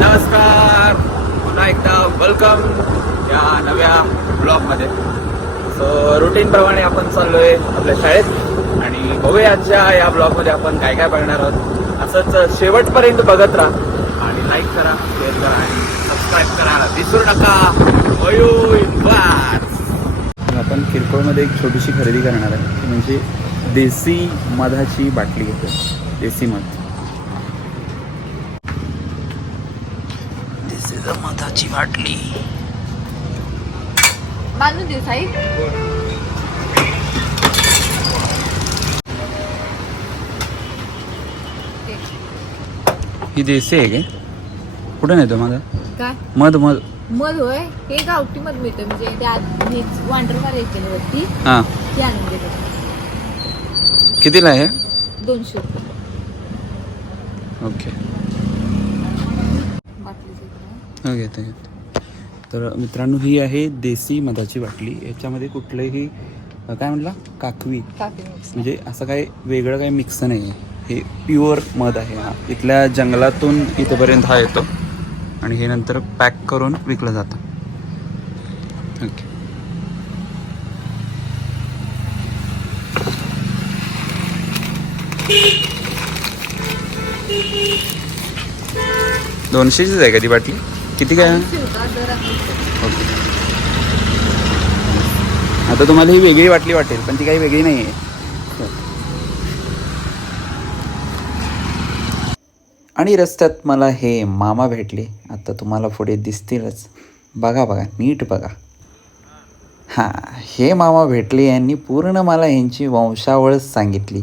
नमस्कार, पुन्हा एकदा वेलकम या नव्या ब्लॉगमध्ये. सो रुटीनप्रमाणे आपण चाललोय आपल्या शाळेत आणि बघूया आजच्या या ब्लॉगमध्ये आपण काय काय बघणार आहोत. असंच शेवटपर्यंत बघत राहा आणि लाईक करा, शेअर करा आणि सबस्क्राईब करायला विसरू नका. आपण किरकोळमध्ये एक छोटीशी खरेदी करणार आहे, म्हणजे देसी मधाची बाटली घेतो. देसी मध, मधाची बाटली बांधून देऊ साईड. ही देसी आहे का? कुठे नेतो माझा काय मध? मध मध होय, हे गावठी मध मिळतं, म्हणजे त्या वांडर मारायचे वरती हां. ते आणून देतात. कितीला आहे? 200 रुपये ओके. बाटली. घेते घेते. तर मित्रांनो, ही आहे देसी मधाची बाटली. याच्यामध्ये कुठलंही काय म्हटलं काकवी, म्हणजे असं काही वेगळं काही मिक्स नाही आहे. हे प्युअर मध आहे. हा इथल्या जंगलातून इथेपर्यंत हा येतो आणि हे नंतर पॅक करून विकलं जातं. ओके. $200चीच आहे का ती बाटली? किती काय? ओके. आता तुम्हाला ही वेगळी बाटली वाटेल, पण ती काही वेगळी नाही आहे. आणि रस्त्यात मला हे मामा भेटले. आता तुम्हाला पुढे दिसतीलच. बघा बघा, नीट बघा. हां, हे मामा भेटले. यांनी पूर्ण मला यांची वंशावळच सांगितली.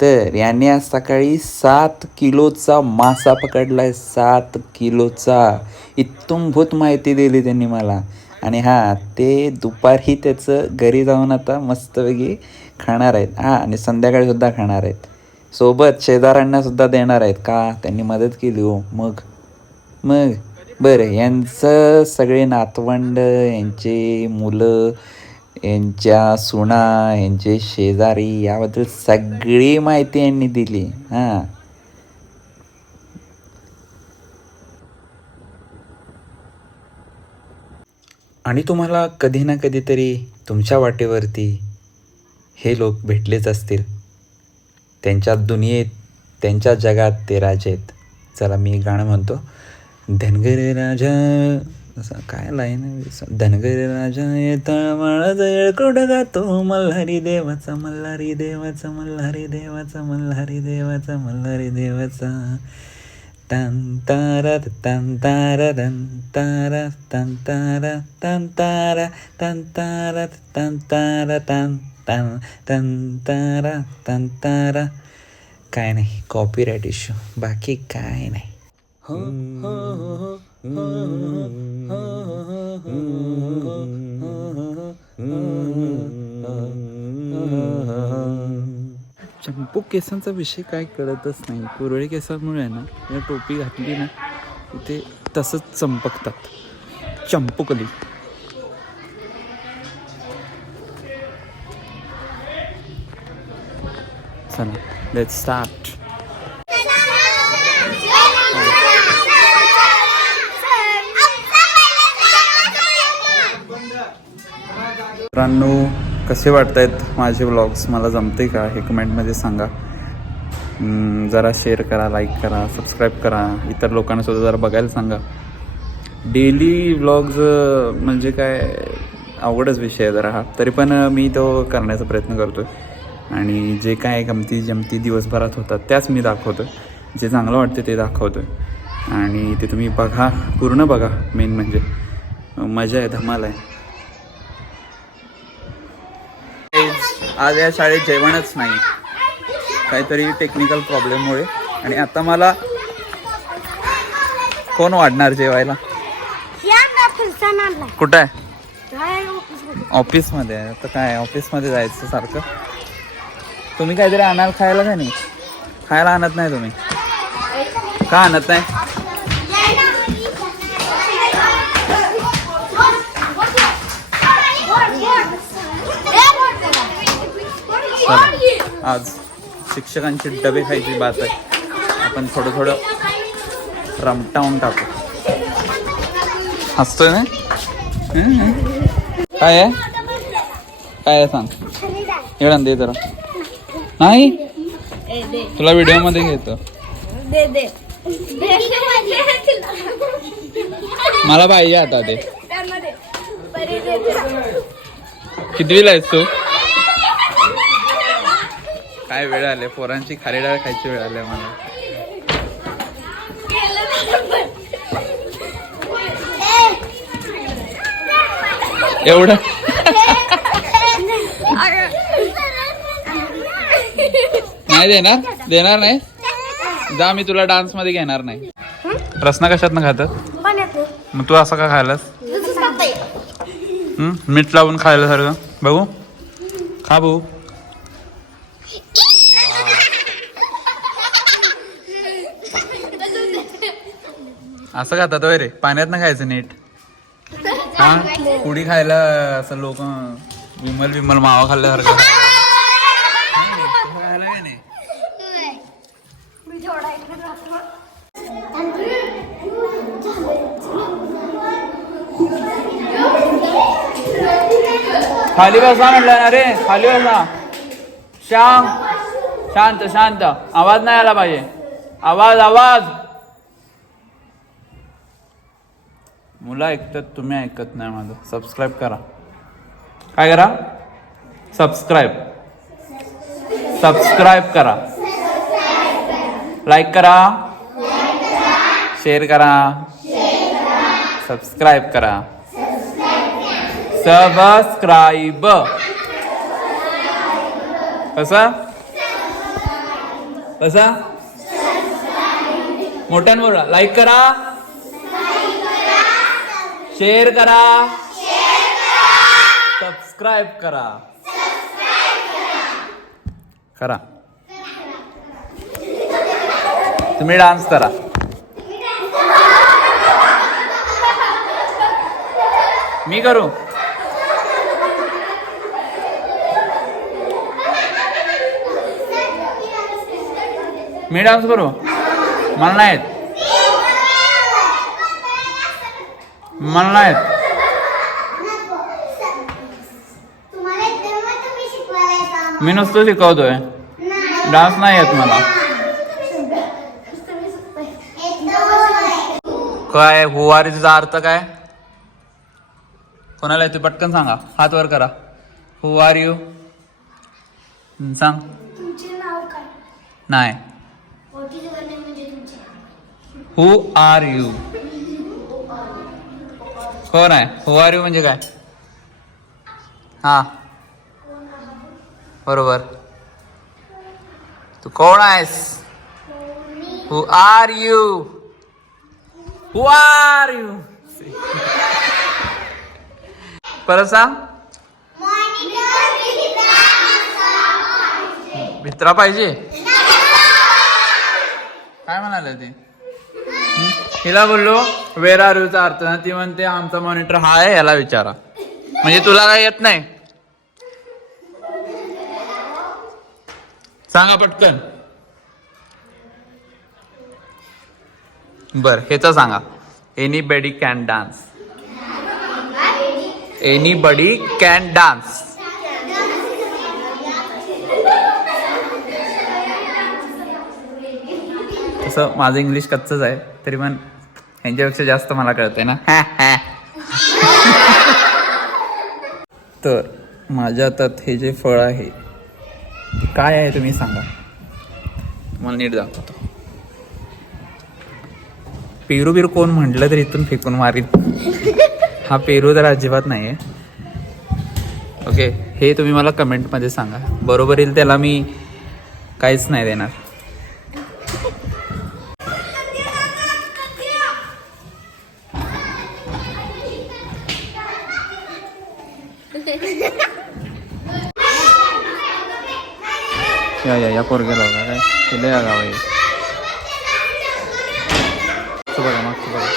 तर यांनी आज सकाळी 7 किलोचा मासा पकडला आहे. 7 किलोचा. इत्थंभूत माहिती दिली त्यांनी मला. आणि हां, ते दुपारी त्याचं घरी जाऊन आता मस्तपैकी खाणार आहेत. हां, आणि संध्याकाळीसुद्धा खाणार आहेत. सोबत शेजाऱ्यांनासुद्धा देणार आहेत. का? त्यांनी मदत केली हो. मग बरं, यांचं सगळे नातवंड, यांचे मुलं, यांच्या सुना, यांचे शेजारी, याबद्दल सगळी माहिती यांनी दिली. हां, आणि तुम्हाला कधी ना कधीतरी तुमच्या वाटेवरती हे लोक भेटलेच असतील. त्यांच्या दुनियेत, त्यांच्या जगात ते राजे आहेत. चला, मी गाणं म्हणतो. धनगर राजा, असं काय लाईन, धनगर राजा येता माळा जळ कोड गातो, मल्हारी देवाचा, मल्हारी देवाचा, मल्हारी देवाचा, मल्हारी देवाचा, मल्हारी देवाचा. तंतारा तंतारा तंतारा तंतारा तंतारा तंतारा तंतारा तन तन तंतारा तंतारा. काय नाही, कॉपीराईट इश्यू, बाकी काय नाही. हो हो हो चंपू केसांचा विषय काय कळतच नाही. कुरळी केसांमुळे ना, या टोपी घातली ना, ते तसंच चंपकतात. चंपुकली. चला, लेट्स स्टार्ट. मित्रांनो, कसे वाटत आहेत माझे व्लॉग्स? मला जमते का हे कमेंटमध्ये सांगा. जरा शेअर करा, लाईक करा, सबस्क्राईब करा. इतर लोकांनासुद्धा जरा बघायला सांगा. डेली व्लॉग्स म्हणजे काय अवघडच विषय आहे जरा हा. तरी पण मी तो करण्याचा प्रयत्न करतो आहे. आणि जे काय गमती जमती दिवसभरात होतात त्याच मी दाखवतो. जे चांगलं वाटते ते दाखवतो आहे. आणि ते तुम्ही बघा, पूर्ण बघा. मेन म्हणजे मजा आहे, धमाल आहे. आज या शाळेत जेवणच नाही, काहीतरी टेक्निकल प्रॉब्लेममुळे. आणि आता मला कोण वाढणार जेवायला? कुठं आहे? ऑफिसमध्ये आहे. आता काय ऑफिसमध्ये जायचं सारखं? तुम्ही काहीतरी आणाल खायला का नाही? खायला आणत नाही तुम्ही? का आणत नाही? आज शिक्षकांचे डबे खायची बात आहे. आपण थोडं थोडं रमटावून टाकू. हसतोय ना. काय आहे काय आहे सांग. एवढा दे जरा. नाही तुला व्हिडिओ मध्ये घेतो. मला पाहिजे आता ते. कितवीला आहेस तू. काय वेळ आले पोरांची खारी डाळ खायची वेळ आली मला. एवढं नाही देणार नाही. जा मी तुला डान्स मध्ये घेणार नाही. रसना कशात न खातात मग तू असं का खायलास. मीठ लावून खायला सारखं. बघू खा भाऊ. असं खातात वय रे. पाण्यात ना खायचं नीट. हा पुडी खायला असं लोक विमल मावा खाल्ल्यासारखं खायला नाही. खाली बसा म्हटलं ना रे. खाली बसा. शांत शांत. आवाज नाही आला पाहिजे. आवाज. मुलं ऐकतात तुम्ही ऐकत नाही माझं. सबस्क्राईब करा. काय करा. सबस्क्राईब करा. लाईक करा. शेअर करा. सबस्क्राईब करा. सबस्क्राईब कसा मोठ्यानं बोला. लाईक करा. शेअर करा. सबस्क्राईब करा. तुम्ही डान्स करा. मी करू. मी डान्स करू. मला नाही येत. मी नुसतं शिकवतोय. डान्स नाही येत मला. काय हुवारीचा अर्थ काय कोणाला येतो पटकन सांगा. हात वर करा. हु आर यू सांग. नाही. हु आर यू कोण आहे. हु आर यू म्हणजे काय. हा बरोबर. तू कोण आहेस. हु आर यू. परत सांग. भित्रा पाहिजे. काय म्हणाले ते. हिला बोललो वेर आर यूचा अर्थ ना. ती म्हणते आमचा मॉनिटर हा आहे याला विचारा. म्हणजे तुला काय येत नाही. सांगा पटकन. बर ह्याचा सांगा. Anybody can dance. Anybody can dance. तसं माझं इंग्लिश कच्चच आहे तरी पण ह्यांच्यापेक्षा जास्त मला कळतंय ना. तर माझ्या हातात हे जे फळ आहे ते काय आहे तुम्ही सांगा. मला नीट दाखवतो. पेरू बिरू कोण म्हटलं तर इथून फेकून मारीन. हा पेरू तर अजिबात नाही आहे. ओके हे तुम्ही मला कमेंटमध्ये सांगा. बरोबर येईल त्याला मी काहीच नाही देणार. या पोरगेला बघा काय तिला या गाव आहे. बघा मागचं बघा.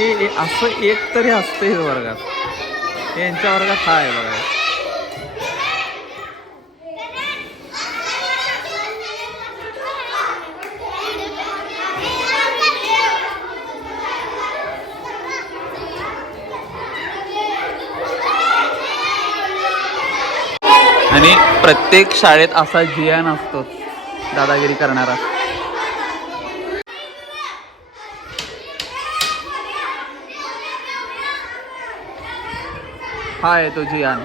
हे असं एक तरी असतंय वर्गात. हे यांच्या वर्गात हा आहे बघा. आणि प्रत्येक शाळेत असा जियान असतो दादागिरी करणारा. हा आहे तो जियान.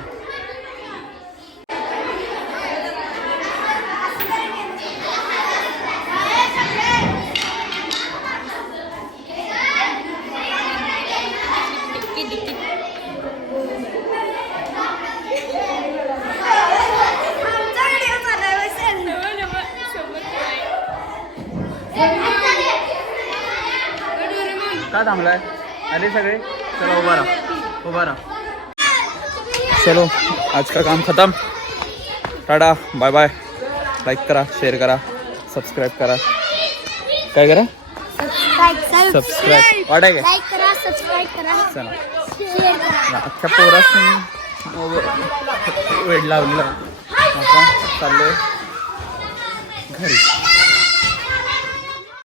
का थांबलाय? आले सगळे? चला उभा राहा, उभा राहा. चलो आज का काम खत्म. Tata bye bye. लाईक करा, शेअर करा, सबस्क्राईब करा. काय करा? सबस्क्राईब वाटाय काय? लाईक करा, सबस्क्राईब करा, चला शेअर करा. अख्ख्या पोरासनी वेळ लावलेला. आता चाललोय घरी.